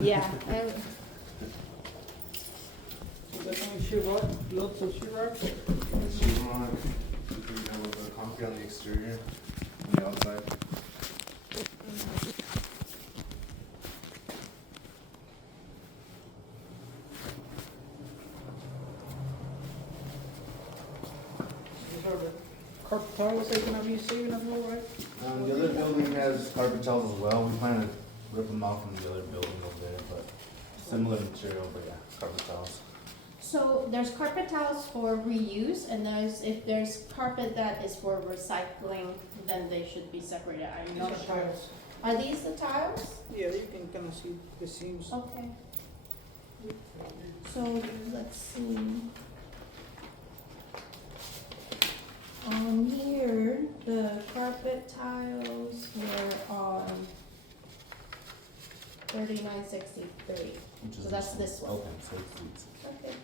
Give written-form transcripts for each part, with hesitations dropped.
Yeah. Definitely sheetrock, lots of sheetrock. Sheetrock, we have a little bit of concrete on the exterior, on the outside. These are the carpet tiles they're gonna be saving as well, right? The other building has carpet tiles as well. We plan to rip them out from the other building over there, but similar material, but yeah, carpet tiles. So there's carpet tiles for reuse, and if there's carpet that is for recycling, then they should be separated. I'm These not are sure. tiles. Are these the tiles? Yeah, you can kind of see the seams. Okay. So let's see. On here, the carpet tiles were on 3963. Which is So that's this one. Okay, so it's Okay.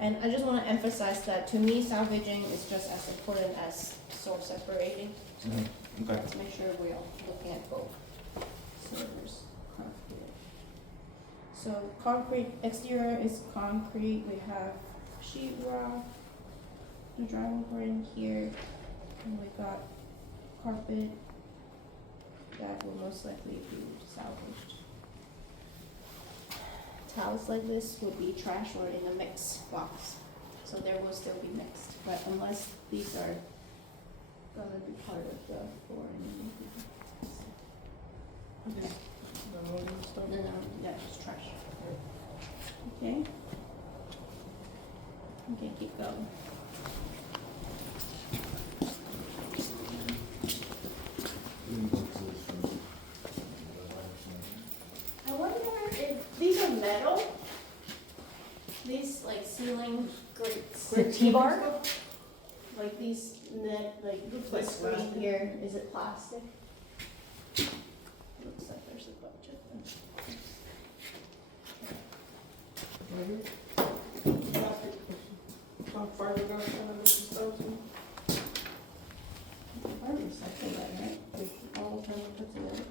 And I just want to emphasize that to me, salvaging is just as important as source separating. So Okay. let's make sure we're looking at both. So there's concrete. So concrete, exterior is concrete. We have sheetrock, the drywall board in here, and we got carpet that will most likely be salvaged. Tiles like this would be trash or in the mix box, so there will still be mixed, but unless these are gonna be part of the flooring. Okay, The rolling stuff. no, yeah, just trash. Okay. Okay, keep going. I wonder if these are metal? These like ceiling grates? Quick T-bar? Like these net, like Looks this like screen plastic. here, is it plastic? Looks like there's a bunch of them. Right here. Plastic. Some fiberglass kind of looking stuff. I recycle that, right? Like all the time we put together.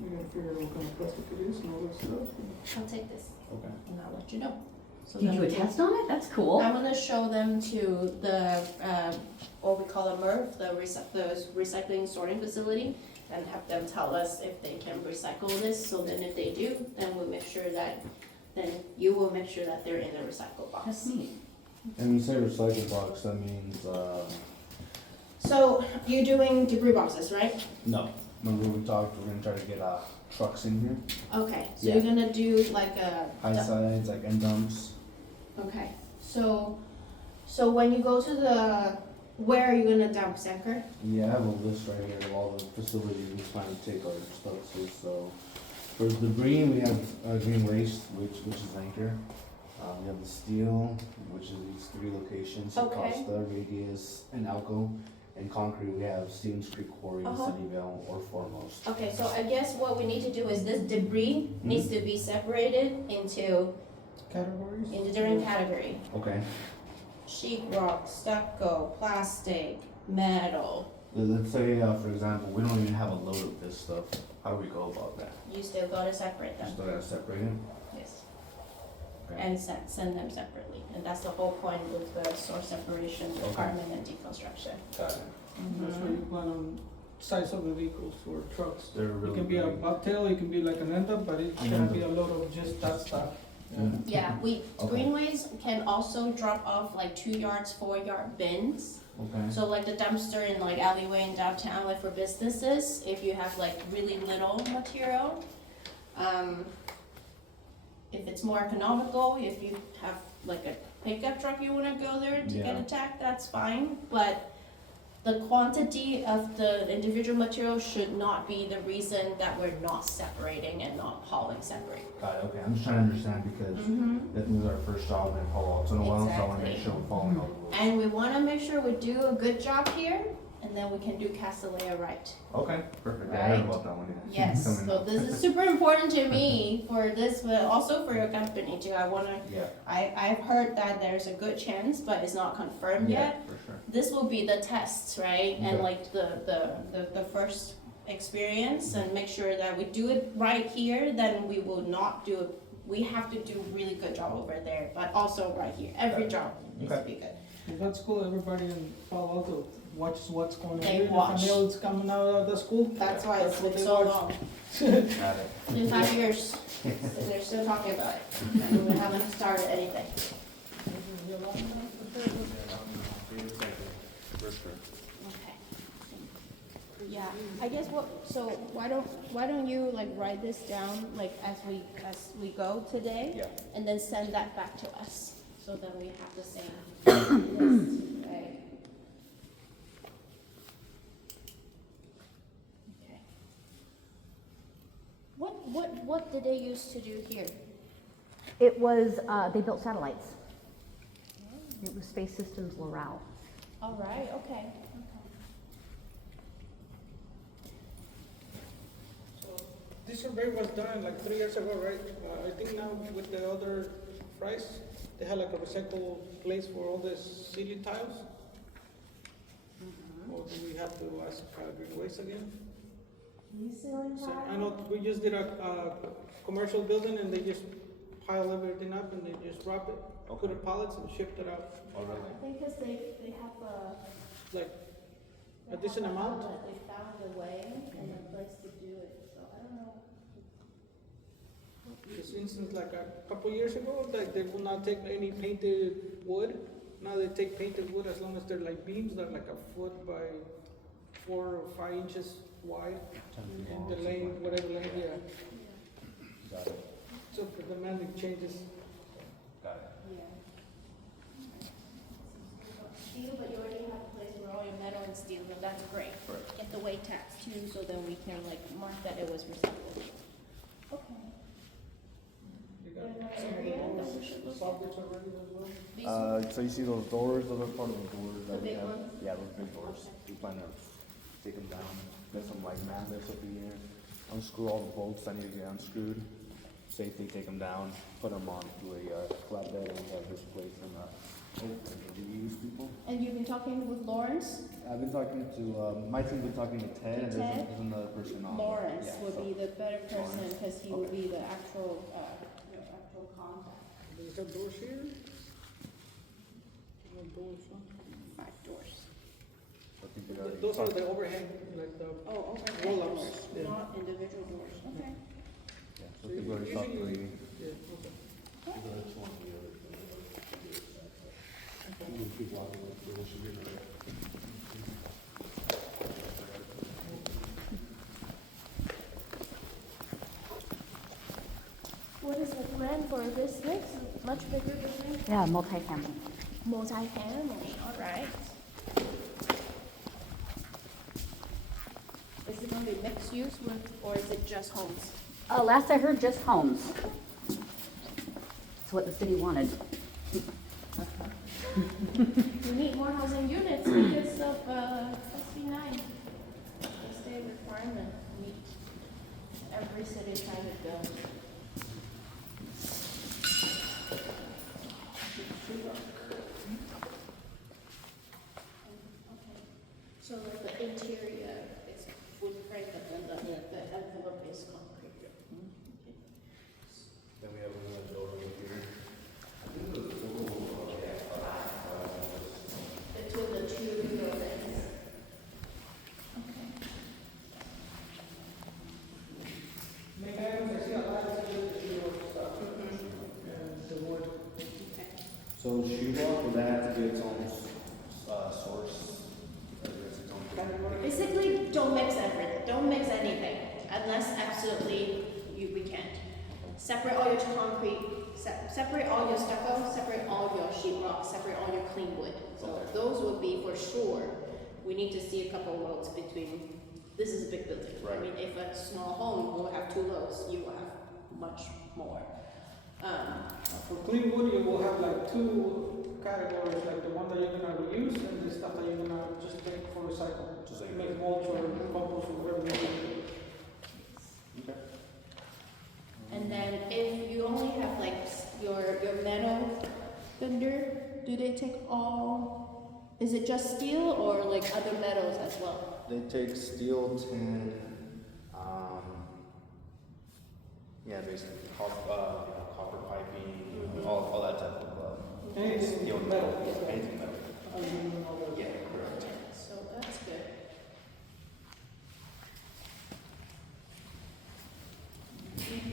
We gotta figure out what kind of plastic it is and all that stuff. I'll take this Okay. and I'll let you know. So Did you do a then test on it? That's cool. I'm gonna show them to the, what we call a MRF, the recycling sorting facility, and have them tell us if they can recycle this, so then if they do, then we'll make sure that, then you will make sure that they're in the recycle box. That's neat. And you say recycle box, that means, So, you're doing debris boxes, right? no. Remember we talked, we're gonna try to get, trucks in here, Okay, so Yeah. you're gonna do like a. high sides, like end dumps. Okay, so when you go to the, where are you gonna dump, Sanker? Yeah, I have a list right here of all the facilities we plan to take our stuff to, so. For debris, we have, green waste, which is Anchor. We have the steel, which is these 3 locations, Okay. Costa, Radius, and Alco. And concrete, we have Stevens Creek Quarry, Uh-huh. Sunnyvale, or Foremost. Okay, so I guess what we need to do is this debris needs to be separated into Categories? different category. Okay, Sheetrock, stucco, plastic, metal. let's say, for example, we don't even have a load of this stuff, how do we go about that? You still gotta separate them. Just gotta separate it? Yes. Okay. And send them separately. And that's the whole point with the source separation department and deconstruction. Got it. That's where you plan on size of the vehicles or trucks. They're It really can be a big. bobtail, it can be like an end up, but it An can end be up. a load of just that stuff. Mm. Yeah, Okay. greenways can also drop off like 2 yards, 4 yard bins. Okay, So like the dumpster in like alleyway in downtown, like for businesses, if you have like really little material. If it's more economical, if you have like a pickup truck you wanna go there to get Yeah. attacked, that's fine. But the quantity of the individual material should not be the reason that we're not separating and not hauling separate. got it, okay, I'm just trying to understand because Mm-hmm. this is our first job in Palo Alto in a while, so I wanna make Exactly. sure we're following all the rules. And we wanna make sure we do a good job here, and then we can do Castellea right. Okay, perfect, yeah, I heard Right. about that one, yeah. Yes, Coming so up. this is super important to me for this, but also for your company too. I wanna, Yeah, I've heard that there's a good chance, but it's not confirmed yeah, yet. for sure. This will be the test, right? And Okay. like the first experience and make sure that we do it right here, then we will not do it. We have to do really good job over there, but also right here. Every job needs to be good. Well, that's cool, everybody in Palo Alto watches what's going on They here. If watch. I know it's coming out of the school. That's why it's what been they so watch. long. Got it. In 5 years, and they're still talking about it. And we haven't started anything. Okay. Yeah, I guess so why don't you like write this down like as we go today? Yeah. And then send that back to us, so that we have the same list, right? Okay. What did they used to do here? It was, they built satellites. It was Space Systems Loral. All right, okay. So this survey was done like 3 years ago, right? I think now with the other price, they had like a recycle place for all the city tiles. Or do we have to ask Green Waste again? So I know we just did a commercial building and they just pile everything up and they just drop it, put it pallets and shipped it out. Oh, really? I think because they have Like a decent amount. They found a way and a place to do it, so I don't know. For instance, like a couple years ago, like they would not take any painted wood. Now they take painted wood as long as they're like beams that are like a foot by 4 or 5 inches wide. And the lane, whatever lane, yeah. Got it. So the demanding changes. Got it. Yeah. Steel, but you already have a place where all your metal and steel, and that's great. Right. Get the weight tax too, so then we can like mark that it was recycled. Okay. You got some of the sockets already as well? These So you see those doors, those are part of the doors The that we big have. ones? Yeah, those big doors. We plan to take them down, get some like magnets up here, unscrew all the bolts that need to get unscrewed. Safely take them down, put them onto a flatbed, and we have this place in the reuse people. And you've been talking with Lawrence? I've been talking to, my team's been talking to Ted, and Ted? there's another person on. Lawrence Yeah, would so- be the better person, Lawrence. because he would Okay. be the actual contact. There's the doors here. No doors, huh? 5 doors. I think we already Those are talked- the overhang, like the, Oh, okay. Roll-ups, Doors, yeah. not individual doors, okay. Yeah, so I think we already talked to Usually- you. yeah, okay. What is the plan for this next? Much bigger building? Yeah, multifamily. Multi-family, all right. Is it gonna be mixed use with, or is it just homes? Last I heard, just homes. That's what the city wanted. We need more housing units because of, SB9. The state requirement meet every city trying to build. Okay. So like the interior is wood frame, but then the envelope is concrete. Then we have another door over here. Between the two buildings. Okay. Main items, I see a lot of steel stuff. And the wood. So sheetrock, would that have to be its own, source? Its own- Basically, don't mix everything. Don't mix anything unless absolutely we can't. Separate all your concrete. Separate all your stucco. Separate all your sheetrock. Separate all your clean wood. So Okay. those would be for sure. We need to see a couple loads between. This is a big building. I Right. mean, if a small home will have 2 loads, you will have much more. For clean wood, you will have like 2 categories, like the one that you're gonna reuse and the stuff that you're gonna just take for recycle. Just like- Make mulch or compost or whatever you want. Okay. And then if you only have like your metal vendor, do they take all? Is it just steel or like other metals as well? They take steel, tin, Yeah, basically copper piping, all that type of Anything steel metal. anything metal. Aluminum, all that. Yeah, correct. So that's good.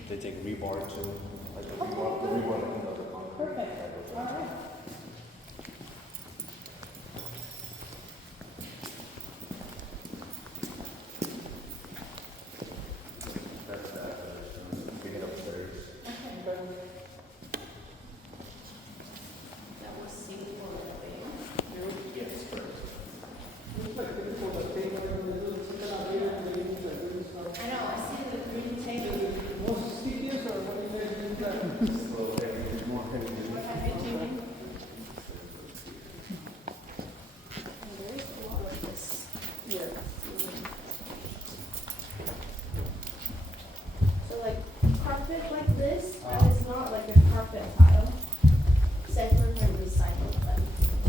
They take rebar too, like the rebar that comes out of the concrete. Perfect. All right. That's that. Bring it upstairs. Okay. That was C4, I think. Yes, correct. Looks like people that take something out here and they use like this stuff. I know, I see the green table. Most serious or what do you guys use that? So heavy, more heavy duty. What have you taken? There is a lot of this here. So like carpet like this, that is not like a carpet tile. Separate and recycled them.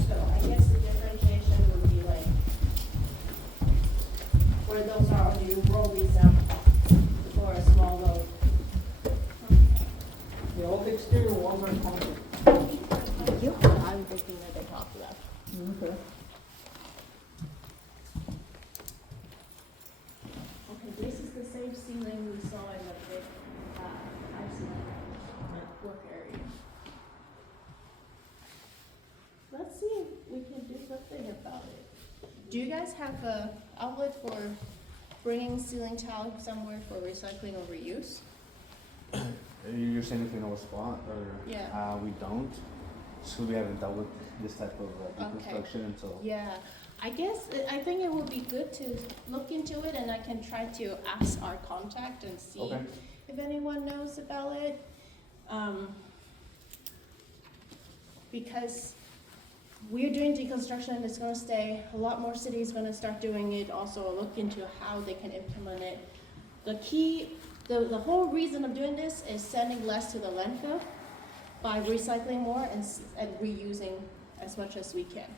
So I guess the differentiation would be like where those are, you roll these up for a small load. Yeah, all the exterior walls are concrete. Thank you. I'm thinking that they talked about. Okay. Okay, this is the same ceiling we saw in the big, work area. Let's see if we can do something about it. Do you guys have a outlet for bringing ceiling tile somewhere for recycling or reuse? You're saying if we know a spot, or? Yeah. We don't, so we haven't dealt with this type of deconstruction until. Yeah, I guess, I think it would be good to look into it and I can try to ask our contact and see Okay. if anyone knows about it. Because we're doing deconstruction, it's gonna stay, a lot more cities gonna start doing it, also look into how they can implement it. The key, the whole reason of doing this is sending less to the landfill by recycling more and reusing as much as we can.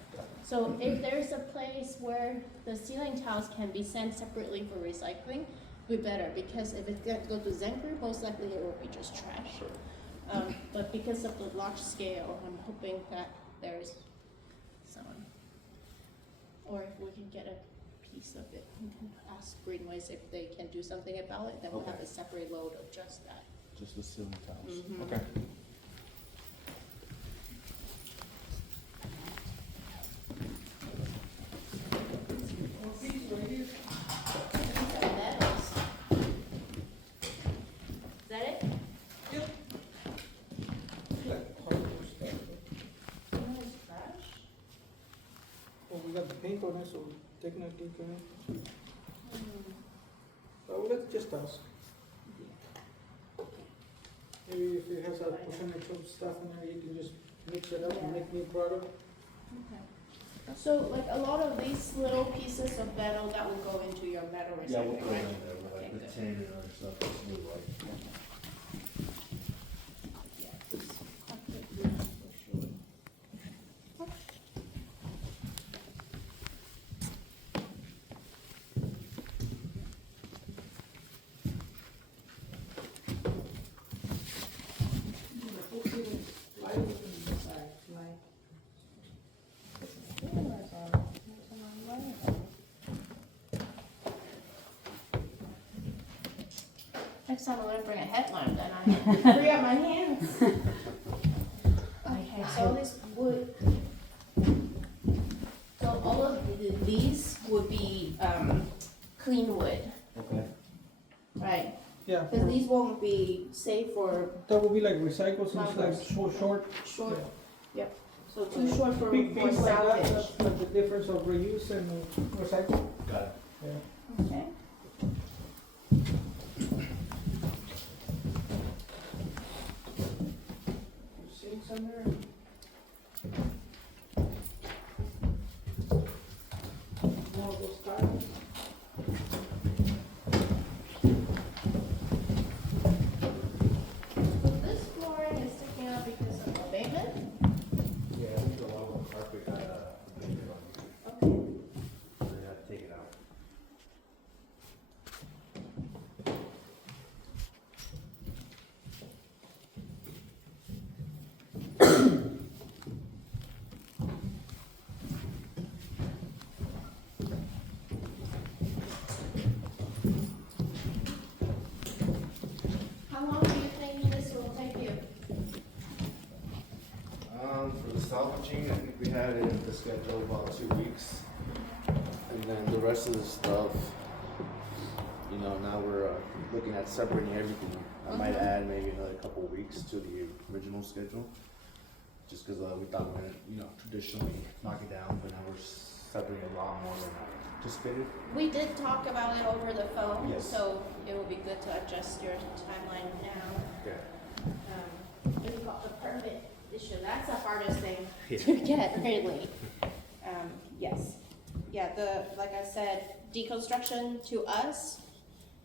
So if there's a place where the ceiling tiles can be sent separately for recycling, we better, because if it go to Zenker, most likely it will be just trash. But because of the large scale, I'm hoping that there's some, or if we can get a piece of it, we can ask Greenways if they can do something about it, then we'll have Okay. a separate load of just that. Just the ceiling tiles. Mhm. Okay. Is that it? Like hardwood stuff. No, it's trash. Well, we got the paint on it, so technically can. Well, let's just ask. Maybe if it has a percentage of stuff in there, you can just mix it up and make new product. Okay. So like a lot of these little pieces of metal that will go into your metal Yeah, we'll recycling, put it right? in there, with, like Okay, the good. tin and other stuff, that's new, like. Yeah, this carpet roof for sure. Next time I'm gonna bring a headlamp, then I free up my hands. Okay, so this wood. So all of these would be, clean wood, Okay. right? Yeah, Because these won't be safe for that would be like recycled, since it's like Numbers. so short. short, yep, so too short for Big for beams like that, salvage. that's like the difference of reuse and recycle. Got it. Yeah. Okay. Sinks under. More of those tiles. So this flooring is sticking out because of abatement? Yeah, I think a lot of the carpet got, painted on it, Okay. so they had to take it out. mulching, I think we had it in the schedule about 2 weeks. And then the rest of the stuff, you know, now we're looking at separating everything. I might add maybe another couple weeks to the original schedule. Just because we thought we were gonna, you know, traditionally knock it down, but now we're separating a lot more than I anticipated. We did talk about it over the phone, Yes. so it would be good to adjust your timeline now. Okay. We've got the permit issue, that's the hardest thing Yeah. to get, really. Yes, yeah, like I said, deconstruction to us,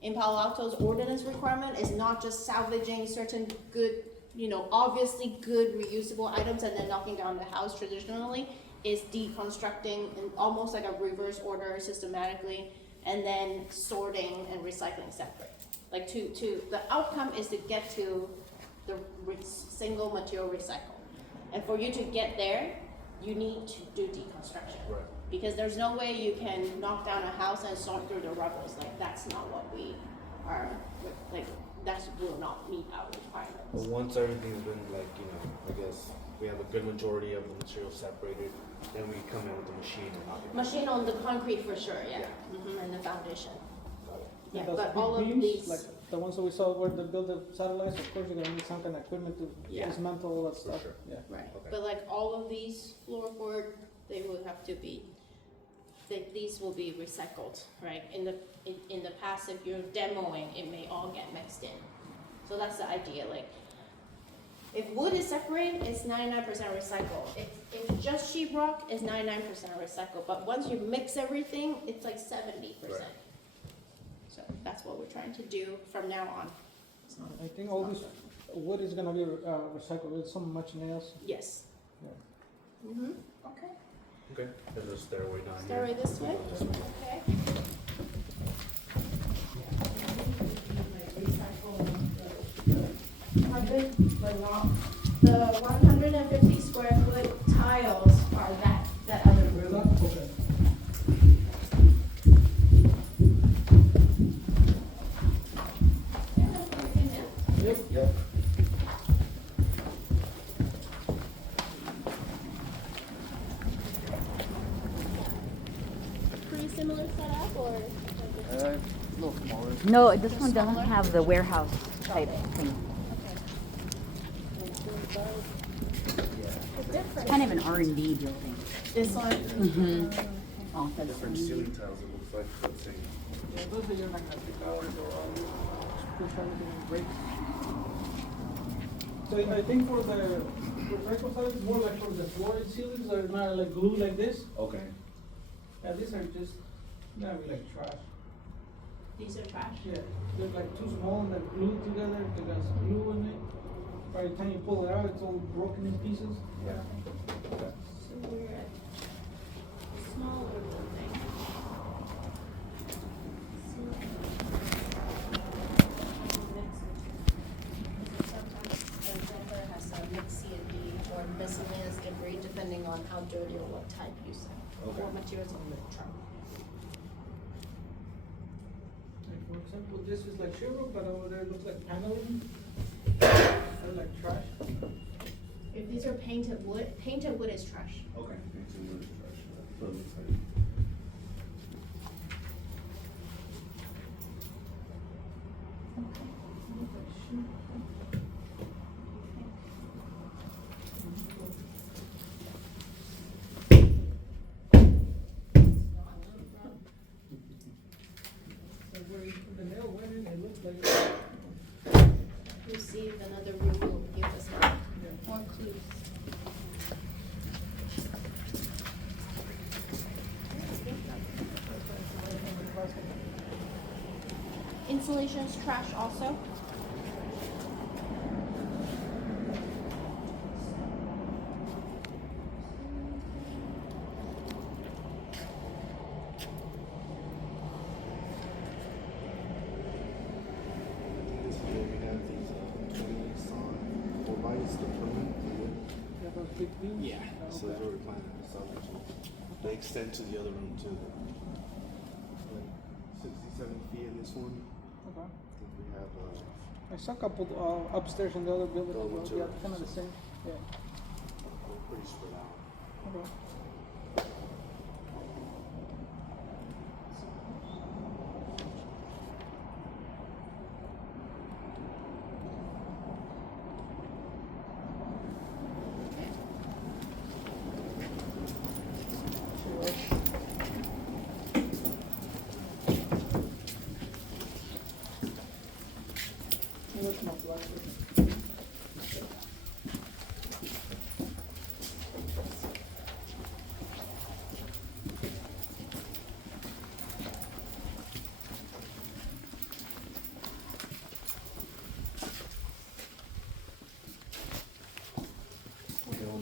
in Palo Alto's ordinance requirement is not just salvaging certain good, you know, obviously good reusable items and then knocking down the house traditionally, is deconstructing in almost like a reverse order systematically, and then sorting and recycling separate. Like the outcome is to get to the single material recycle. And for you to get there, you need to do deconstruction. Right. Because there's no way you can knock down a house and sort through the rubbles. Like, that's not what we are, like, that will not meet our requirements. But once everything's been like, you know, I guess we have a good majority of the material separated, then we come in with the machine and knock it down. Machine on the concrete for sure, yeah. Yeah. And the foundation. Got it. Yeah, And those but big all of beams, these, like the ones that we saw where they build the satellites, of course you're gonna need some kind of equipment to Yeah. dismantle all that stuff. sure. Yeah. right, Okay. but like all of these floorboard, they will have to be, these will be recycled, right? In the past, if you're demoing, it may all get mixed in. So that's the idea, like, if wood is separate, it's 99% recycled. If just sheetrock, it's 99% recycled. But once you mix everything, it's like 70%. Right. So that's what we're trying to do from now on. I think all this wood is gonna be recycled with some else. Yes. Yeah. Mm-hmm. Okay. Okay. There's a stairway down here. Stairway this way? This way. Okay. But not, the 150 square foot tiles are that other room. Okay. Yep. Yep. Pretty similar setup, or? A little smaller. No, this one doesn't Smaller? have the warehouse type thing. It's kind of an R&D building. This one? Mm-hmm. Office. Different ceiling tiles, it looks like, but same. Yeah, those are your magnetic hours or push everything in brakes. So I think for the recycle side, it's more like for the floor ceilings that are not like glued like this. Okay. Yeah, these are just gonna be like trash. These are trash? Yeah, they're like too small and they're glued together. They got some glue in it. By the time you pull it out, it's all broken in pieces. Yeah. So we're at a smaller building. Sometimes the vendor has a mixed C and D or miscellaneous debris depending on how dirty or what type you sell. Okay. What materials on the truck. Like for example, this is like sheetrock, but over there it looks like paneling. They're like trash. If these are painted wood is trash. Okay. It's in the trash. That's what it looks like. So where the nail went in, it looks like. We'll see if another room will give us more clues. Insulation's trash also. We have these 20 on 4 by the permanent wood. Yeah, those big beams? Yeah. So they're already planning on salvage. They extend to the other room too. Like 67 feet in this one. Okay. I think we have I saw a couple upstairs in the other building as Oh, well. too. Yeah, kind of the same. Yeah. we're pretty spread out.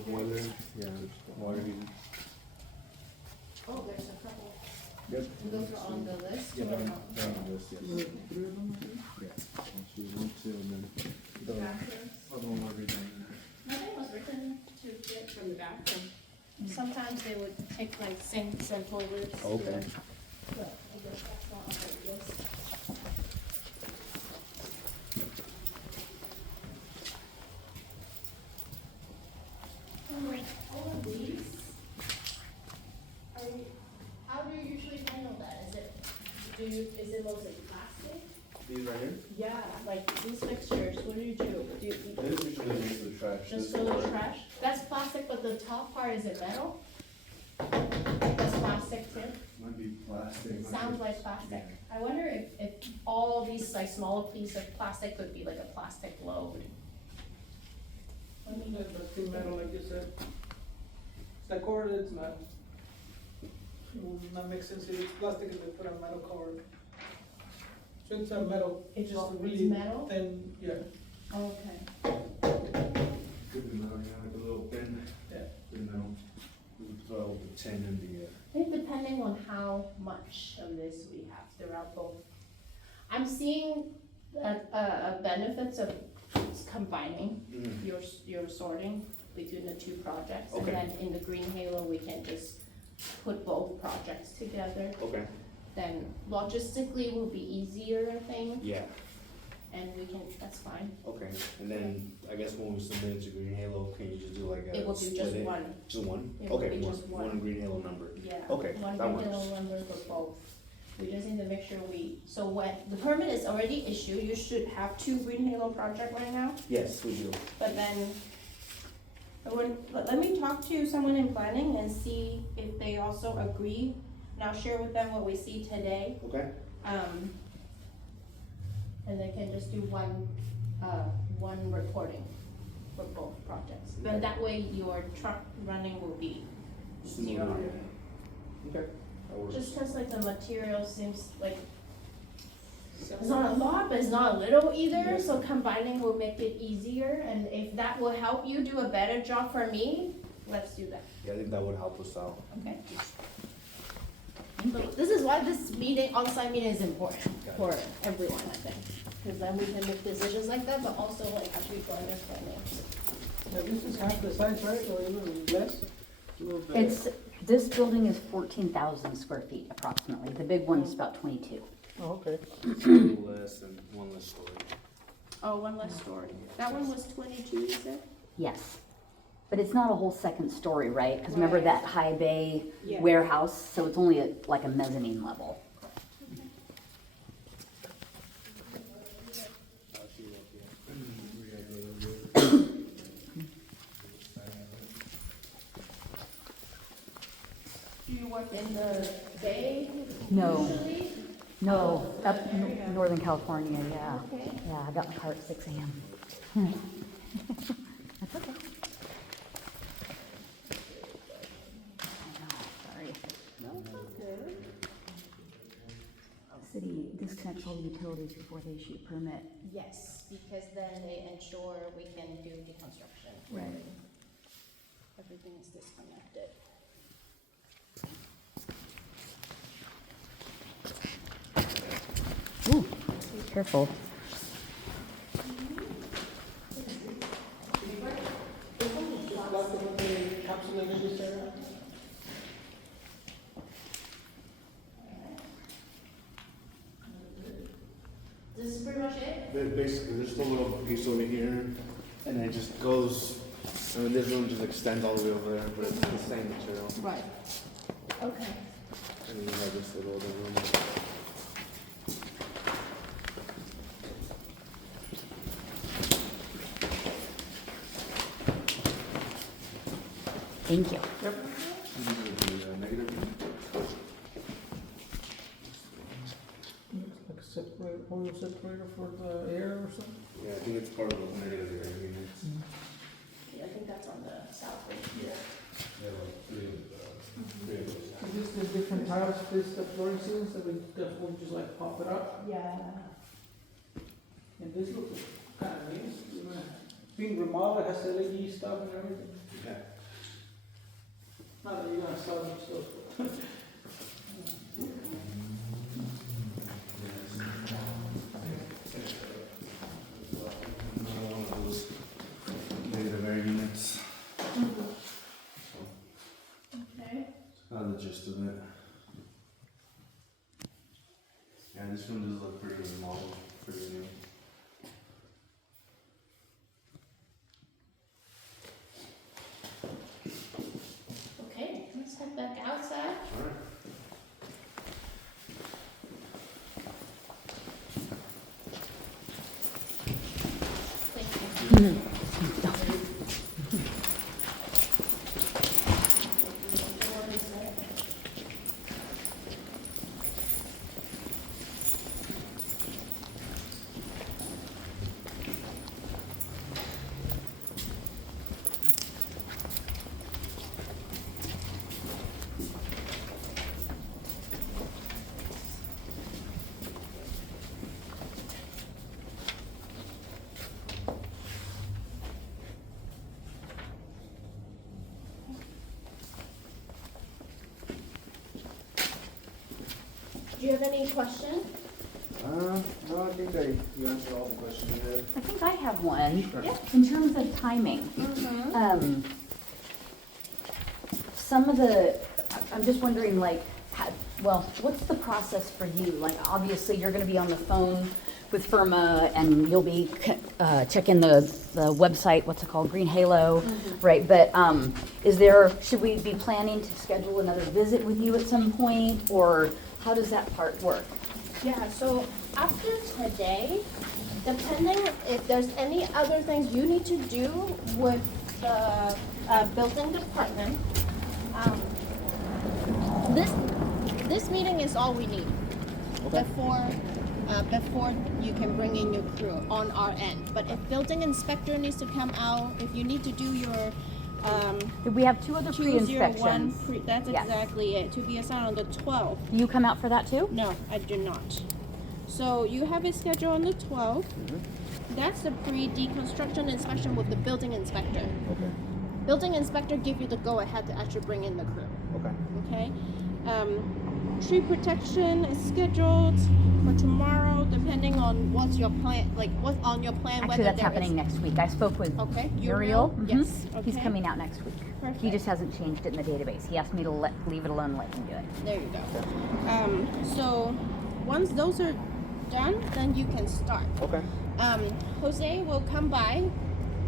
Boiler, yeah, water heater. Oh, there's a couple. Yep. Those are on the list Yeah, or they're not? they're on the list, yes. Yeah. Actually, 1, 2, and then the Bathrooms? other one will be done. Nothing was written to get from the bathroom. Sometimes they would take like sinks and toilets. Okay. But I guess that's not on the list. All of these, how do you usually handle that? Is it mostly plastic? These right here? Yeah, like these fixtures, what do you do? Do you This is usually goes to the trash. just This throw the part- trash? That's plastic, but the top part, is it metal? That's plastic too? Might be plastic. It sounds like plastic. I wonder if all these like small pieces of plastic could be like a plastic load. I mean, that's the metal, like you said. It's like cord, it's metal. It would not make sense if it's plastic if they put a metal cord. So it's a metal, It's just all- a it's really metal? thin, yeah. Okay. Could be metal, yeah, like a little thin, Yeah. thin metal. We would throw the tin in the, I think depending on how much of this we have throughout both. I'm seeing benefits of combining your sorting between the two projects. Okay. And then in the Green Halo, we can just put both projects together. Okay. Then logistically will be easier, I think, Yeah, and we can, that's fine. okay. And then, I guess when we submit it to Green Halo, can you just do like a It will be split just it? one, Just one? It will Okay, be just one. one Green Halo number. yeah. Okay, One that Green Halo works. number for both. We just need to make sure so when the permit is already issued, you should have 2 Green Halo project right now. Yes, we do. But then, let me talk to someone in planning and see if they also agree. And I'll share with them what we see today. Okay, And they can just do one reporting for both projects. Then Okay. that way your truck running will be zero. okay, that works. Just cause like the material seems like, it's not a lot, but it's not a little either, so combining will make it easier, and if that will help you do a better job for me, let's do that, Yeah, I think that would help us out. okay? So this is why this meeting, on-site meeting is important for everyone, I think, cause then we can make decisions like that, but also like have people understanding. Now, this is half the size, right, or even less? A little bit. This building is 14,000 square feet approximately. The big one's about 22. Oh, okay. A little less and one less story. Oh, one less story. That one was 22, you said? Yes. But it's not a whole second story, right? Because remember Right. that high bay Yeah. warehouse? So it's only like a mezzanine level. Do you work in the bay No, usually? no, up in Northern California, yeah. Okay. Yeah, I got my car at 6 a.m. That's okay. I know, sorry. No, it's okay. City disconnects all the utilities before they issue a permit. Yes, because then they ensure we can do the construction. Right. Everything is disconnected. Ooh, careful. This is pretty much it? Basically, there's a little piece over here, and it just goes I mean, this room just extends all the way over there, but it's the same material. Right. Okay. And then you have this little other room. Thank you. Yep. This is the negative. Like a separator, oil separator for the air or something? Yeah, I think it's part of the negative air units. Yeah, I think that's on the south right here. Yeah, like three of those. Is this the different tiles, this the flooring ceilings that we just like pop it up? Yeah. And this looks kind of nice. Being remodeled, it has LED stuff and everything. Yeah. Not that you're gonna sell them stuff. Another one of those negative air units. Okay. Kind of the gist of it. Yeah, this room does look pretty remodeled, pretty new. Okay, let's head back outside. Alright. Thank you. Do you have any questions? No, I think you answered all the questions you had. I think I have one. Sure. Yeah. In terms of timing, some of the, I'm just wondering, like, well, what's the process for you? Like, obviously, you're gonna be on the phone with Ferma, and you'll be checking the website, what's it called, Green Halo, right? But should we be planning to schedule another visit with you at some point, or how does that part work? Yeah, so after today, depending if there's any other things you need to do with the building department, this meeting is all we need before you can bring in your crew on our end. But if building inspector needs to come out, if you need to do your We have two other 201 pre-inspections. that's Yes. exactly it, to be assigned on the 12th. You come out for that too? No, I do not. So you have it scheduled on the 12th. That's the pre-deconstruction inspection with the building inspector. Okay. Building inspector give you the go-ahead to actually bring in the crew. Okay. Okay. Tree protection is scheduled for tomorrow, depending on what's your plan, like what's on your plan. Actually, whether that's there happening is- next week. I spoke with Okay. Uriel. Mhm. Yes. He's okay. coming out next week. Perfect. He just hasn't changed it in the database. He asked me to leave it alone and let him do it. There you go. So once those are done, then you can start. Okay. Jose will come by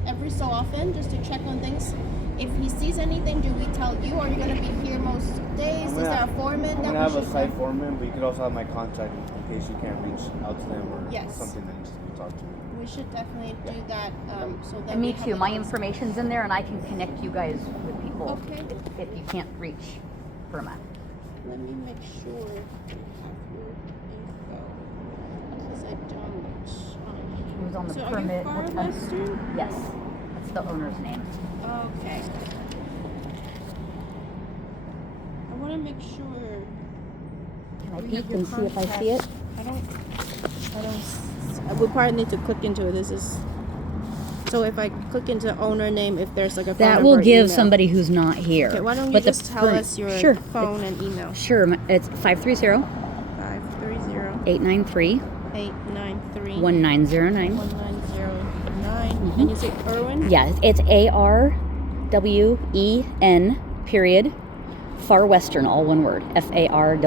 every so often just to check on things. If he sees anything, do we tell you? Or are you going to be here most days? Is there a foreman I'm that gonna we have a should site send? foreman, but you could also have my contact in case you can't reach out to them or Yes. something that needs to be talked to. We should definitely do that. So that And me we have too. it My on- information's in there, and I can connect you guys with people Okay. if you can't reach Burma. Let me make sure I have your info. Because I don't. It was on the So permit. are you Far Western? Yes, that's the owner's name. Okay. I want to make sure. Can I We peek have your and see if I see it? I would probably need to click into it. This is. So if I click into owner name, if there's like a phone That number will or give email. somebody who's not here. Okay, why don't you But the just tell us your sure, phone and email? Sure, it's 530 530 893 893 1909. 1909. And you say Irwin? Yeah, it's ARWEN period Far Western, all one word. FARWESTERN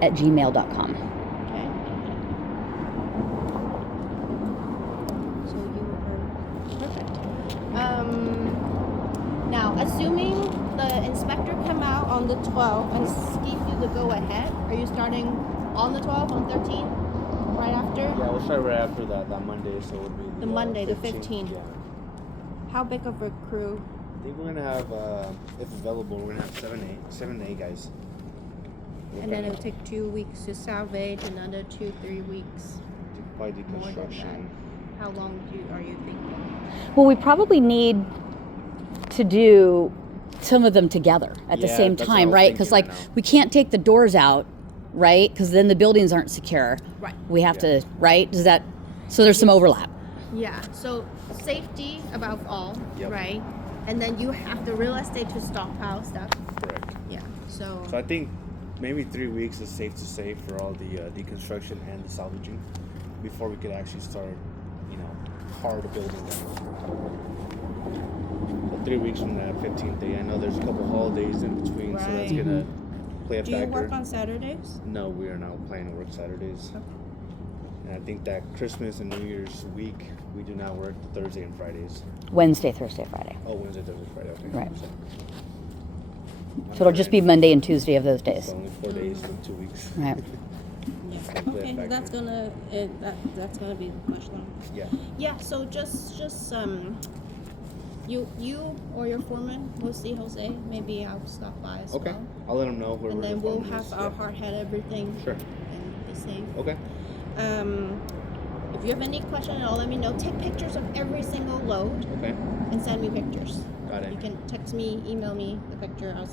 @gmail.com. Okay. So you are assuming the inspector come out on the 12th and give you the go ahead, are you starting on the 12th, on 13th, right after? Yeah, we'll start right after that Monday, so it'll be The Monday, the 15th. Yeah. How big of a crew? I think we're gonna have, if available, we're gonna have seven to eight guys. And then it'll take 2 weeks to salvage, another 2-3 weeks. Probably do More than construction. How long are you thinking? Well, we probably need to do some of them together at the Yeah, same that's what I time, was right? Because thinking like right now. we can't take the doors out, right? Because then the buildings aren't secure. Right. We have to, right? Does that? So there's some overlap. Yeah, so safety above all, Yep. right? And then you have the real estate to stockpile stuff. Correct. Yeah, so So I think maybe 3 weeks is safe to say for all the deconstruction and the salvaging before we could actually start, hard building them. So 3 weeks from that 15th day, I know there's a couple holidays in between, so that's Right. gonna play a do factor. you work on Saturdays? No, we are not planning to work Saturdays. Okay. And I think that Christmas and New Year's week, we do not work Thursday and Fridays. Wednesday, Thursday, Friday. Oh, Wednesday, Thursday, Friday. Okay. Right. So, So it'll just be Monday and Tuesday of those So days. only 4 days in 2 weeks. Right. Yeah. Play a Okay, factor. that's gonna be much longer. Yeah. Yeah, so just you or your foreman, we'll see Jose. Maybe I'll stop by as Okay. well. I'll let them know where And we're then we'll performing have this. our Yeah. hard hat everything Sure. and be safe. Okay. If you have any question at all, let me know. Take pictures of every single load Okay. and send me pictures. Got it. You can text me, email me the picture. I'll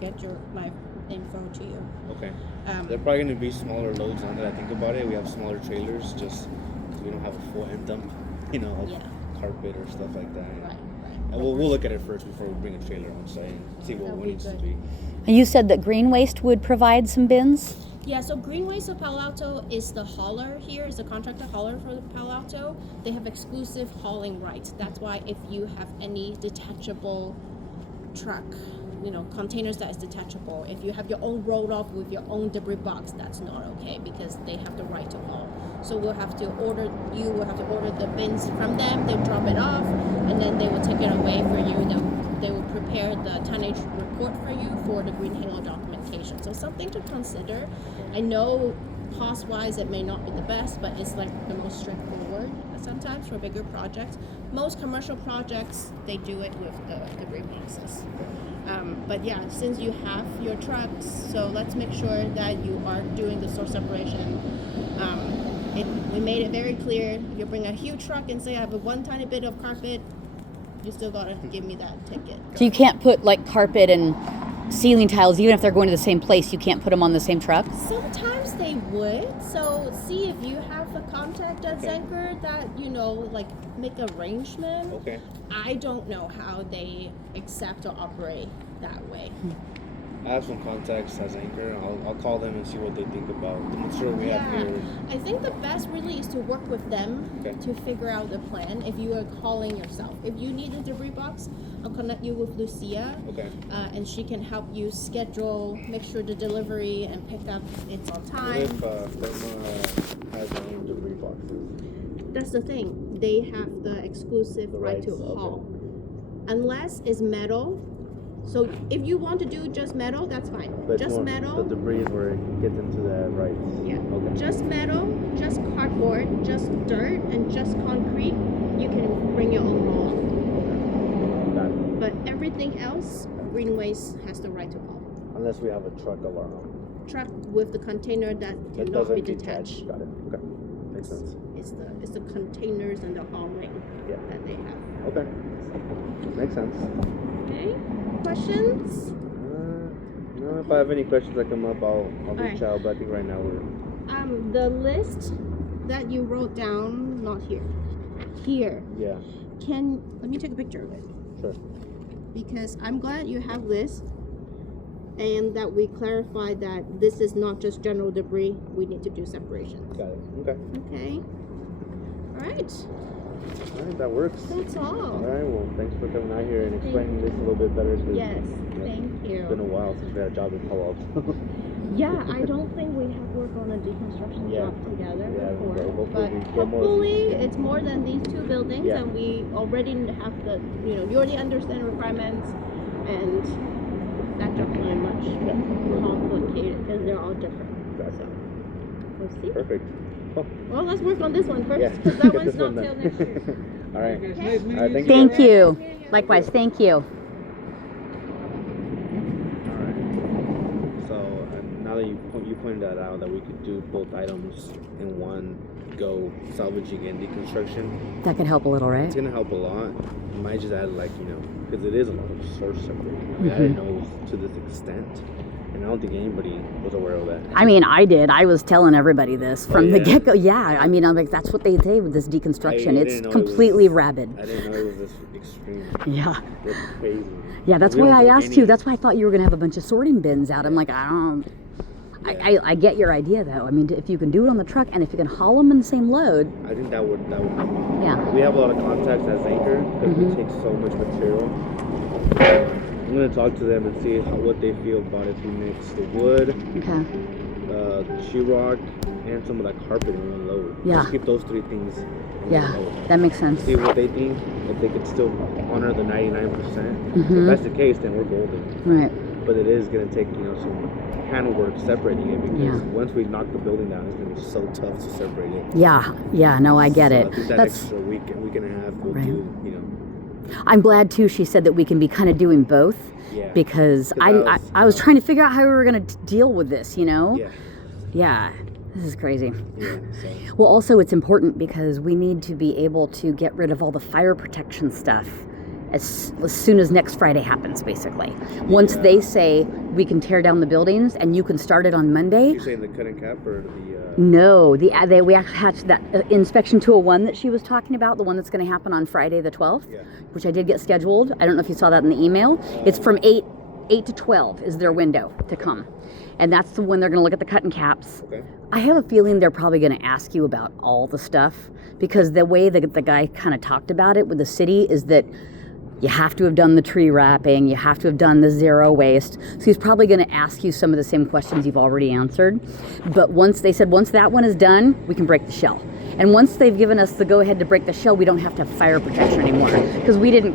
get my info to you. Okay. Um, They're probably gonna be smaller loads now that I think about it. We have smaller trailers just because we don't have a full end dump, of Yeah. carpet or stuff like that. right. And we'll look at it first before we bring a trailer on site and see what That'd it be needs to good. be. And you said that Green Waste would provide some bins? Yeah, so Greenways of Palo Alto is the hauler here, is the contractor hauler for Palo Alto. They have exclusive hauling rights. That's why if you have any detachable truck, containers that is detachable, if you have your own roll off with your own debris box, that's not okay because they have the right to haul. So you will have to order the bins from them, they'll drop it off, and then they will take it away for you. They will prepare the tonnage report for you for the green halo documentation. So something to consider. I know cost-wise it may not be the best, but it's like the most straightforward sometimes for bigger projects. Most commercial projects, they do it with the green boxes. But yeah, since you have your trucks, so let's make sure that you are doing the source separation. We made it very clear. If you bring a huge truck and say I have one tiny bit of carpet, you still gotta give me that ticket. So you can't put like carpet and ceiling tiles, even if they're going to the same place, you can't put them on the same truck? Sometimes they would. So see if you have a contact at Okay. Zenker that like make arrangement. Okay. I don't know how they accept or operate that way. I have some contacts as Anchor. I'll call them and see what they think about the material we have here. I think the best really is to work with them Okay. to figure out the plan if you are calling yourself. If you need a debris box, I'll connect you with Lucia. Okay. And she can help you schedule, make sure the delivery and pickup it's on What time. if Ferma has their own debris boxes? That's the thing. They have the exclusive The right to rights, okay. haul. Unless it's metal. So if you want to do just metal, that's fine. But Just more metal. The debris is where it gets into the rights. Yeah. Okay. Just metal, just cardboard, just dirt, and just concrete, you can bring your own roll. Got it. But everything else, Greenways has the right to haul. Unless we have a truck of our own. Truck with the container that It cannot be doesn't detached. detach. Got it. Okay. Makes sense. It's the containers and the hauling Yeah. that they have. Okay. Makes sense. Okay. Questions? No, if I have any questions that come up, I'll reach Alright. out. But I think right now we're The list that you wrote down, not here. Here. yeah. Let me take a picture of it. Sure. Because I'm glad you have this and that we clarified that this is not just general debris. We need to do separation. Got it. Okay. Okay. All right. All right, that works. That's All all. right. Well, thanks for coming out here and explaining this a little bit better. 'Cause Yes. yeah, Thank It's been a you. while since we had a job in Palo Alto. Yeah, I don't think we have worked on a deconstruction Yeah. job together Yeah, before. but hopefully But we get more of hopefully these. it's more than these two buildings Yeah. and we already have you already understand requirements. and that's definitely much complicated because they're all different. So we'll see. Perfect. Well, let's work on this one first Yeah. because that Get one's this one not done. till next year. All right. Okay, nice meeting All right, you. thank Thank you. Likewise, thank you. All right. So now that you pointed that out, that we could do both items in one go, salvaging and deconstruction, That could help a little, right? it's gonna help a lot. You might just add because it is a lot of source separating. I mean, I didn't know it was to this extent, and I don't think anybody was aware of that. I mean, I did. I was telling everybody this from the yeah? get-go. Yeah, I mean, I'm like, that's what they say with this deconstruction. I It's didn't know it completely was- rabid. I didn't know it was this extreme. Yeah. It's crazy. Yeah, that's We why don't I do asked any- you. That's why I thought you were going to have a bunch of sorting bins out. I'm like, I don't... I get your idea, though. I mean, if you can do it on the truck and if you can haul them in the same load, I think that would help. yeah. We have a lot of contacts as Anchor because we take so much material. I'm gonna talk to them and see what they feel about if we mix the wood, Okay. sheetrock, and some of that carpet in one load. Yeah. Just keep those three things in Yeah, one load. that makes sense. See what they think. If they could still honor the 99%. If that's the case, then we're golden. Right. But it is gonna take some handwork separating it because Yeah. once we knock the building down, it's gonna be so tough to separate it. Yeah, no, I get So it. I think that That's... extra week and a half will Right. do, I'm glad too she said that we can be kind of doing both Yeah. because I was trying to figure out how we were going to deal with this, Yeah. Yeah, this is crazy. Yeah. So. Well, also it's important because we need to be able to get rid of all the fire protection stuff as soon as next Friday happens, basically. Once they say we can tear down the buildings and you can start it on Monday. You're saying the cut and cap or the? No, we actually had that inspection 201 that she was talking about, the one that's going to happen on Friday the 12th, which I did get scheduled. I don't know if you saw that in the email. It's from 8 to 12 is their window to come. And that's the when they're going to look at the cut and caps. Okay. I have a feeling they're probably going to ask you about all the stuff because the way that the guy kind of talked about it with the city is that you have to have done the tree wrapping, you have to have done the zero waste. So he's probably going to ask you some of the same questions you've already answered. But once that one is done, we can break the shell. And once they've given us the go-ahead to break the shell, we don't have to have fire protection anymore. Because we didn't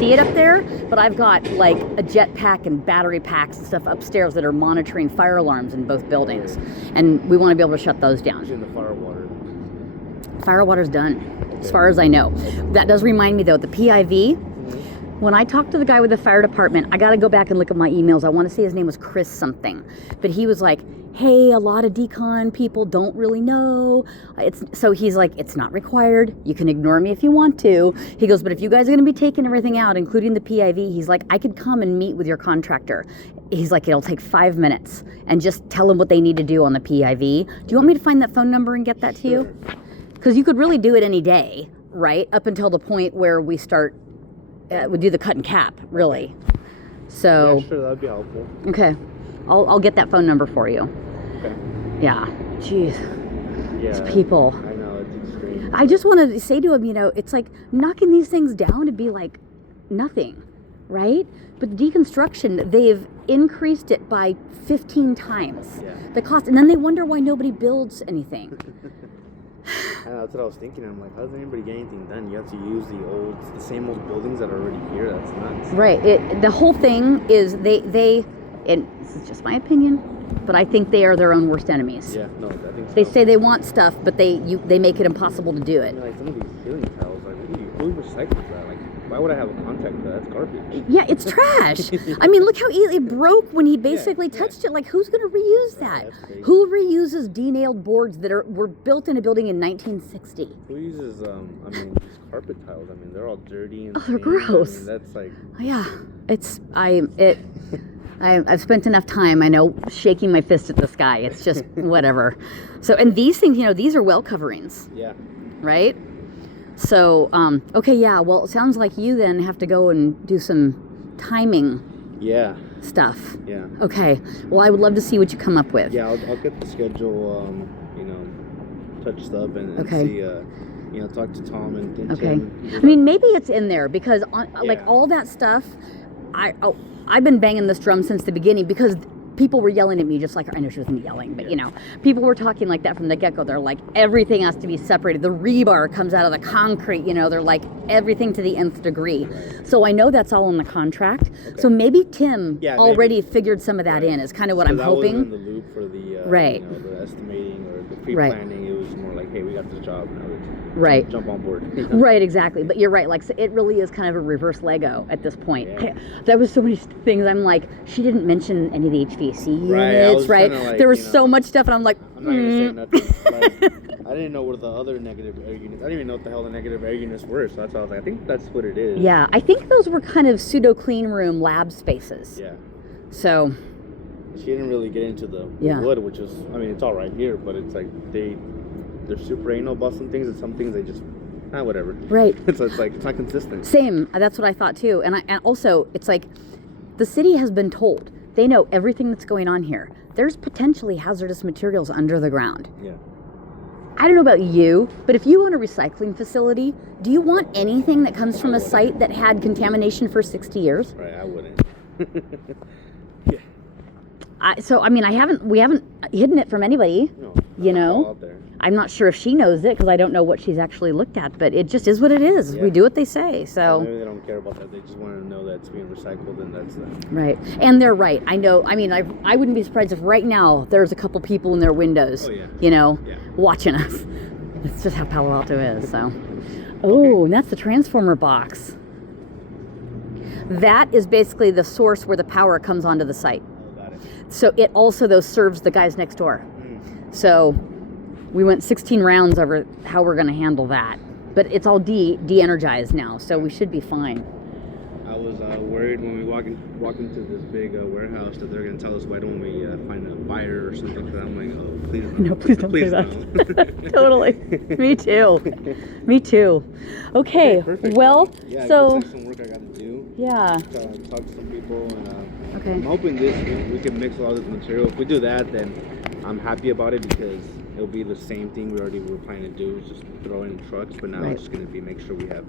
see it up there, but I've got like a jet pack and battery packs and stuff upstairs that are monitoring fire alarms in both buildings. And we want to be able to shut those down. In the fire water. Fire water's done, as far as I know. That does remind me though, the PIV, when I talked to the guy with the fire department, I got to go back and look at my emails. I want to say his name was Chris something. But he was like, hey, a lot of decon people don't really know. So he's like, it's not required. You can ignore me if you want to. He goes, but if you guys are going to be taking everything out, including the PIV, he's like, I could come and meet with your contractor. He's like, it'll take 5 minutes and just tell them what they need to do on the PIV. Do you want me to find that phone number and get that to you? Because you could really do it any day, right? Up until the point where we start, we do the cut and cap, really. So, Yeah, sure, that'd be helpful. okay. I'll get that phone number for you. Okay. Yeah. Jeez. Yeah. These people. I know, it's extreme. I just want to say to him, it's like knocking these things down to be like nothing, right? But the deconstruction, they've increased it by 15 times. Yeah. The cost, and then they wonder why nobody builds anything. I know, that's what I was thinking. I'm like, how does anybody get anything done? You have to use the same old buildings that are already here. That's nuts. Right. The whole thing is they, and this is just my opinion, but I think they are their own worst enemies. Yeah, no, I think so. They say they want stuff, but they make it impossible to do I it. mean, like some of these ceiling tiles, like who recycles that? Like, why would I have a contact for that? That's garbage. Yeah, it's trash. I mean, look how easily it broke when he basically touched it. Like, who's going to reuse that? That's crazy. Who reuses denailed boards that were built in a building in 1960? Who uses these carpet tiles? I mean, they're all dirty and Oh, they're stained. gross. I mean, that's like Yeah, I've spent enough time, I know, shaking my fist at the sky. It's just whatever. So, and these things, these are well coverings, yeah. right? So, okay, yeah, well, it sounds like you then have to go and do some timing Yeah. stuff. Yeah. Okay, well, I would love to see what you come up with. Yeah, I'll get the schedule, touched up and Okay. see, talk to Tom and Okay. Tim. I mean, maybe it's in there because like Yeah. all that stuff, I've been banging this drum since the beginning because people were yelling at me just like, I know she wasn't yelling, but you know, people were talking like that from the get-go. They're like, everything has to be separated. The rebar comes out of the concrete, you know, they're like everything to the nth degree. So I know that's all in the contract. So maybe Tim already figured some of that in, is kind of what I'm hoping. I wasn't in the loop for the, you know, the estimating or the pre-planning. It was more like, hey, we got this job now. Jump on board. Right, exactly. But you're right. Like, so it really is kind of a reverse Lego at this point. There was so many things. I'm like, she didn't mention any of the HVAC units, right? Like, there was so much stuff, and I'm like, I'm not gonna say nothing. Like, I didn't know what the other negative air units. I didn't even know what the hell the negative air units were. So that's why I was like, I think that's what it is. Yeah, I think those were kind of pseudo clean room lab spaces. Yeah. So. She didn't really get into the wood, which is, I mean, it's all right here, but it's like they're super anal about some things, and some things they just, whatever. Right. So it's like, it's not consistent. Same. That's what I thought too. And also, it's like, the city has been told. They know everything that's going on here. There's potentially hazardous materials under the ground. Yeah. I don't know about you, but if you own a recycling facility, do you want anything that comes from a site that had contamination for 60 years? Right, I wouldn't. Yeah. So, I mean, we haven't hidden it from anybody, No, you know? out there. I'm not sure if she knows it because I don't know what she's actually looked at, but it just is what it is. We do what they say, so. Maybe they don't care about that. They just want to know that it's being recycled, and that's that. Right. And they're right. I know. I mean, I wouldn't be surprised if right now there's a couple people in their windows, you know, watching us. That's just how Palo Alto is, so. Oh, and that's the transformer box. That is basically the source where the power comes onto the site. So it also, though, serves the guys next door. So we went 16 rounds over how we're going to handle that. But it's all de-energized now, so we should be fine. I was worried when we walk into this big warehouse that they're going to tell us why don't we find a buyer or something. Because I'm like, oh, please don't. No, please don't say that. Totally. Me too. Me too. Okay. Well, yeah, so. Some work I got to do. Yeah. Talk to some people, and okay. I'm hoping we can mix a lot of this material. If we do that, then I'm happy about it because it'll be the same thing we already were planning to do, just throw in trucks. But now it's going to be make sure we have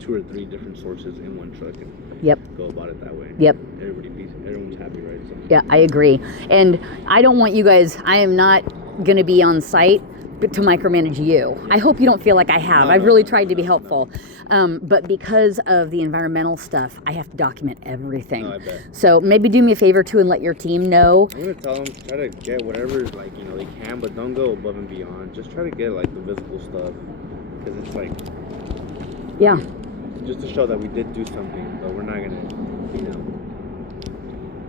2 or 3 different sources in one truck and go about it that way. Everyone's happy, right? So. Yeah, I agree. And I don't want you guys, I am not going to be on site but to micromanage you. I hope you don't feel like I have. I've really tried to be helpful. But because of the environmental stuff, I have to document everything. No, I bet. So maybe do me a favor too and let your team know. I'm going to tell them, try to get whatever, like, you know, they can, but don't go above and beyond. Just try to get, like, the visible stuff. Because it's like... Yeah. Just to show that we did do something, but we're not going to, you know...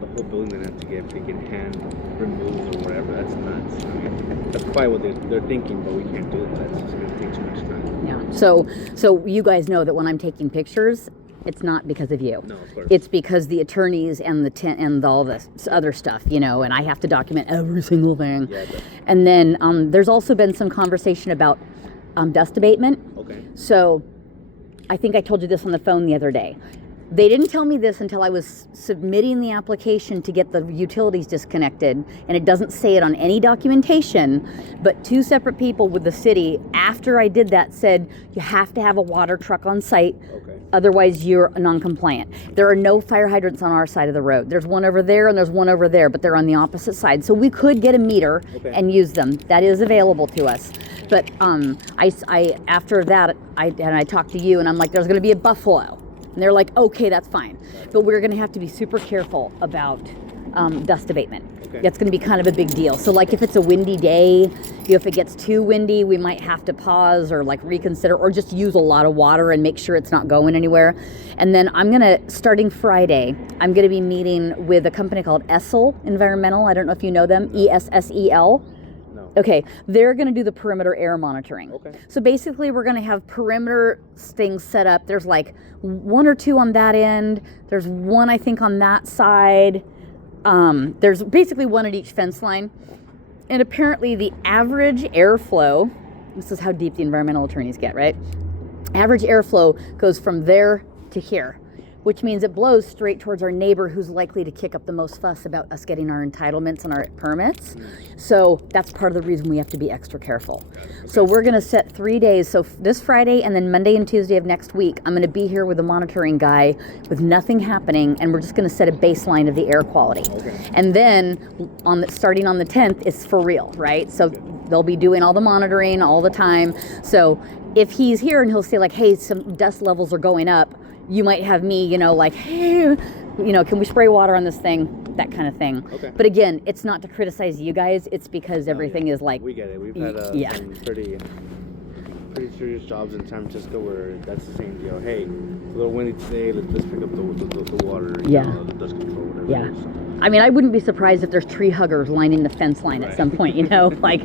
The whole building then have to get freaking hand removed or whatever. That's nuts. I mean, that's probably what they're thinking, but we can't do that. That's just going to take too much time. Yeah. So you guys know that when I'm taking pictures, it's not because of you. No, of course. It's because the attorneys and and all this other stuff, you know, and I have to document every single thing. Yeah, and then there's also been some conversation about dust abatement. Okay. So I think I told you this on the phone the other day. They didn't tell me this until I was submitting the application to get the utilities disconnected, and it doesn't say it on any documentation, but 2 separate people with the city, after I did that, said you have to have a water truck on site, otherwise you're non-compliant. There are no fire hydrants on our side of the road. There's one over there and there's one over there, but they're on the opposite side. So we could get a meter and use them. That is available to us. But I after that, I talked to you, and I'm like, there's going to be a buffalo. And they're like, okay, that's fine. But we're going to have to be super careful about dust abatement. That's going to be kind of a big deal. So like if it's a windy day, if it gets too windy, we might have to pause or like reconsider or just use a lot of water and make sure it's not going anywhere. And then I'm going to, starting Friday, I'm going to be meeting with a company called Essel Environmental. I don't know if you know them, ESSEL. Okay, they're going to do the perimeter air monitoring. So basically we're going to have perimeter things set up. There's like 1 or 2 on that end. There's 1, I think, on that side. There's basically 1 at each fence line. And apparently the average airflow, this is how deep the environmental attorneys get, right? Average airflow goes from there to here. which means it blows straight towards our neighbor who's likely to kick up the most fuss about us getting our entitlements and our permits. So that's part of the reason we have to be extra careful. So we're gonna set 3 days. So this Friday and then Monday and Tuesday of next week, I'm gonna be here with a monitoring guy with nothing happening, and we're just gonna set a baseline of the air quality. And then starting on the 10th is for real, right? So they'll be doing all the monitoring all the time. So if he's here and he'll say like, hey, some dust levels are going up, you might have me, you know, like, hey, you know, can we spray water on this thing? That kind of thing. But again, it's not to criticize you guys. It's because everything is like... We get it. We've had some pretty serious jobs in San Francisco where that's the same deal. Hey, it's a little windy today. Let's pick up the water, you know, the dust control, whatever. So. I mean, I wouldn't be surprised if there's tree huggers lining the fence line at some point, you know, like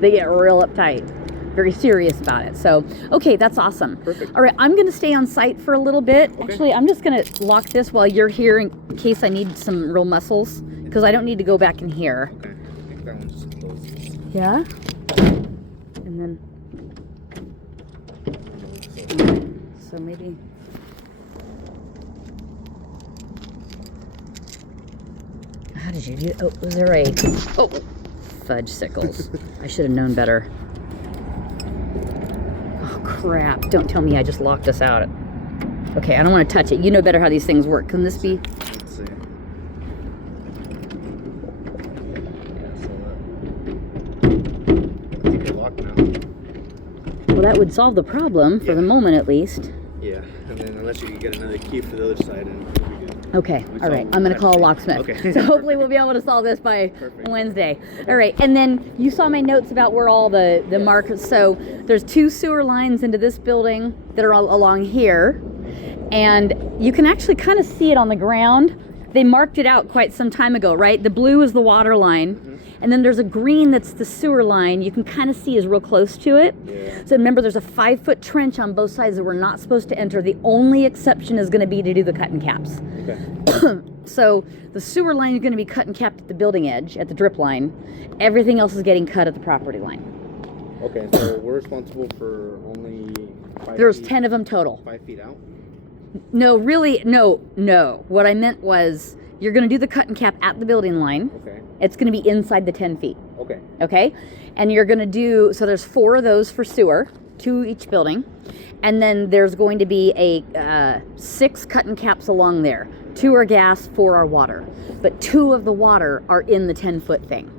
they get real uptight. Very serious about it. So, okay, that's awesome. Perfect. All right, I'm going to stay on site for a little bit. Actually, I'm just going to lock this while you're here in case I need some real muscles, because I don't need to go back in here. Okay, I think that one's closed. Yeah? And then... So maybe... How did you do... Oh, was there a... Oh, fudge sickles. I should have known better. Oh, crap. Don't tell me I just locked us out. Okay, I don't want to touch it. You know better how these things work. Can this be... Let's see. I think you're locked now. Well, that would solve the problem for the moment, at least. Yeah, and then unless you can get another key for the other side, and we'll be good. Okay, all right. I'm going to call a locksmith. Okay. So hopefully we'll be able to solve this by Wednesday. All right, and then you saw my notes about where all the markers. So there's 2 sewer lines into this building that are all along here, and you can actually kind of see it on the ground. They marked it out quite some time ago, right? The blue is the water line. And then there's a green that's the sewer line. You can kind of see is real close to it. Yeah. So remember, there's a 5-foot trench on both sides that we're not supposed to enter. The only exception is going to be to do the cut and caps. Okay. So the sewer line is going to be cut and capped at the building edge, at the drip line. Everything else is getting cut at the property line. Okay, so we're responsible for only 5 There's feet, 10 of them total. 5 feet out? No, really, no. What I meant was you're going to do the cut and cap at the building line. Okay. It's going to be inside the 10 feet. Okay. Okay? And you're going to do, so there's 4 of those for sewer, 2 each building. And then there's going to be a 6 cut and caps along there. 2 are gas, 4 are water. But 2 of the water are in the 10-foot thing.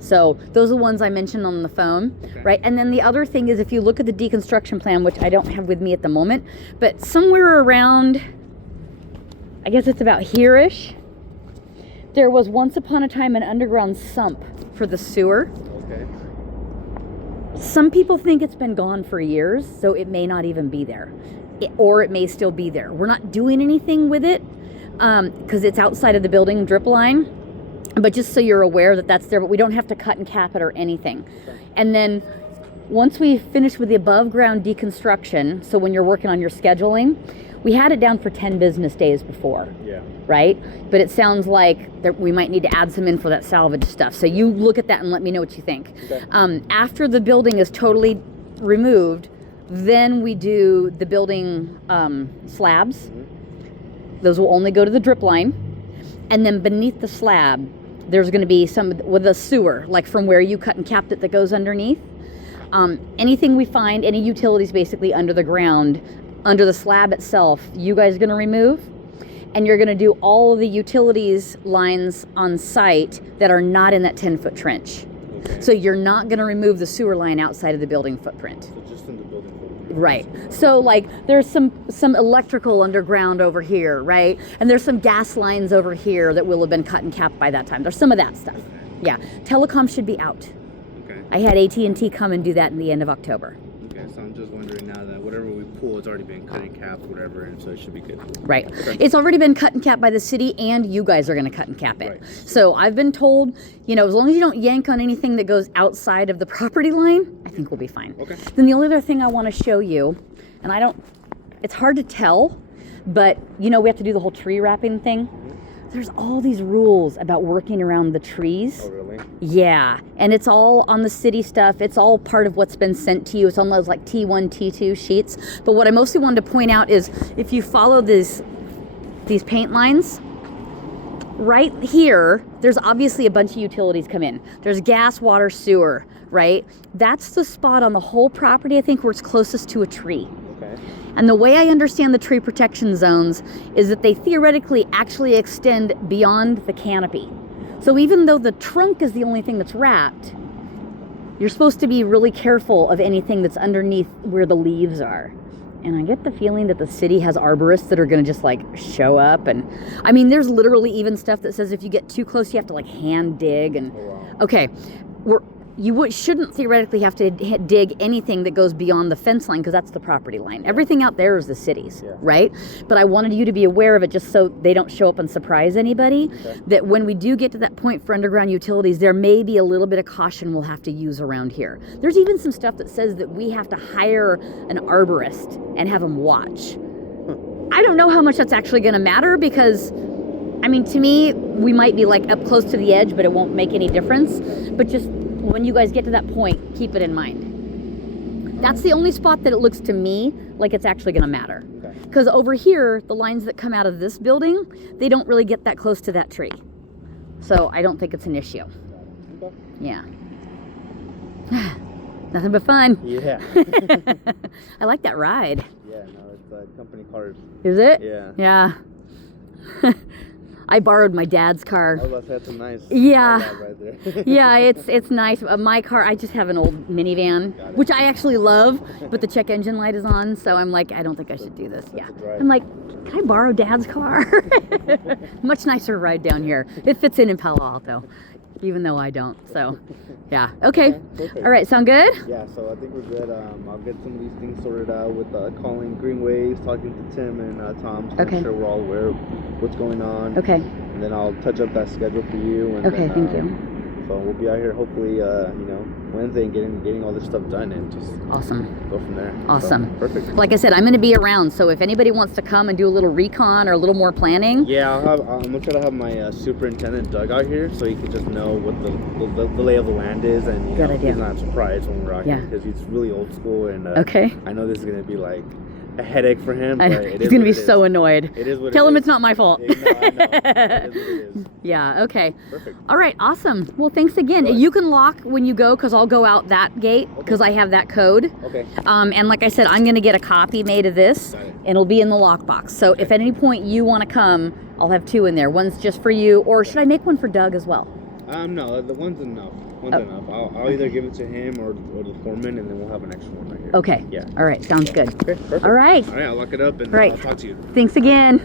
So those are the ones I mentioned on the phone, right? And then the other thing is if you look at the deconstruction plan, which I don't have with me at the moment, but somewhere around, I guess it's about here-ish, there was once upon a time an underground sump for the sewer. Okay. Some people think it's been gone for years, so it may not even be there. Or it may still be there. We're not doing anything with it because it's outside of the building drip line. But just so you're aware that that's there, but we don't have to cut and cap it or anything. Okay. And then once we finish with the above ground deconstruction, so when you're working on your scheduling, we had it down for 10 business days before. Yeah. Right? But it sounds like that we might need to add some in for that salvage stuff. So you look at that and let me know what you think. Okay. After the building is totally removed, then we do the building slabs. Mm-hmm. Those will only go to the drip line. And then beneath the slab, there's going to be some with a sewer, like from where you cut and capped it that goes underneath. Anything we find, any utilities basically under the ground, under the slab itself, you guys are going to remove. And you're going to do all of the utilities lines on site that are not in that 10-foot trench. Okay. So you're not going to remove the sewer line outside of the building footprint. So just in the building footprint. Right. So like there's some electrical underground over here, right? And there's some gas lines over here that will have been cut and capped by that time. There's some of that stuff. Okay. Yeah. Telecom should be out. Okay. I had AT&T come and do that in the end of October. Okay, so I'm just wondering now that whatever we pull, it's already been cut and capped, whatever, and so it should be good. Right. Okay. It's already been cut and capped by the city, and you guys are going to cut and cap it. Right. So I've been told, you know, as long as you don't yank on anything that goes outside of the property line, I think we'll be fine. Okay. Then the only other thing I want to show you, and it's hard to tell, but, you know, we have to do the whole tree wrapping thing. There's all these rules about working around the trees. Oh, really? Yeah, and it's all on the city stuff. It's all part of what's been sent to you. It's on those like T1, T2 sheets. But what I mostly wanted to point out is if you follow this these paint lines, right here, there's obviously a bunch of utilities come in. There's gas, water, sewer, right? That's the spot on the whole property, I think, where it's closest to a tree. Okay. And the way I understand the tree protection zones is that they theoretically actually extend beyond the canopy. So even though the trunk is the only thing that's wrapped, you're supposed to be really careful of anything that's underneath where the leaves are. And I get the feeling that the city has arborists that are gonna just like show up. And I mean, there's literally even stuff that says if you get too close, you have to like hand dig. And okay, shouldn't theoretically have to dig anything that goes beyond the fence line because that's the property line. Everything out there is the city's, right? But I wanted you to be aware of it just so they don't show up and surprise anybody. Okay. That when we do get to that point for underground utilities, there may be a little bit of caution we'll have to use around here. There's even some stuff that says that we have to hire an arborist and have them watch. I don't know how much that's actually going to matter because, I mean, to me, we might be like up close to the edge, but it won't make any difference. But just when you guys get to that point, keep it in mind. That's the only spot that it looks to me like it's actually going to matter. Because over here, the lines that come out of this building, they don't really get that close to that tree. So I don't think it's an issue. Okay. Yeah. Nothing but fun. Yeah. I like that ride. Yeah, no, it's company cars. Is it? Yeah. Yeah. I borrowed my dad's car. Oh, that's a nice. Yeah. Right there. Yeah, it's nice. My car, I just have an old minivan, which I actually love, but the check engine light is on, so I'm like, I don't think I should do this. Yeah. I'm like, can I borrow Dad's car? Much nicer ride down here. It fits in Palo Alto, even though I don't. So, yeah. Okay. All right. Sound good? Yeah. So I think we're good. I'll get some of these things sorted out with calling Greenways, talking to Tim and Tom to make sure we're all aware of what's going on. Okay. And then I'll touch up that schedule for you. And okay. then, thank you. So we'll be out here hopefully, Wednesday and getting all this stuff done and just awesome. Go from there. Awesome. So, perfect. Like I said, I'm going to be around, so if anybody wants to come and do a little recon or a little more planning. Yeah, I'm gonna try to have my superintendent Doug out here so he can just know what the lay of the land is, and he's not surprised when we're out here because he's really old school and I know this is gonna be like a headache for him. But he's gonna be so annoyed. It is what Tell it him is. It's not my fault. I know. It is what it is. Yeah, okay. Perfect. All right, awesome. Well, thanks again. You can lock when you go because I'll go out that gate because I have that code. Okay. And like I said, I'm going to get a copy made of this and it'll be in the lockbox. So if at any point you want to come, I'll have 2 in there. One's just for you, or should I make one for Doug as well? No, the one's enough. Enough. I'll either give it to him or the foreman, and then we'll have an extra one right here. Okay. Yeah. All right. Sounds good. Okay, perfect. All right. All right, I'll lock it up and right. I'll talk to you. Thanks again.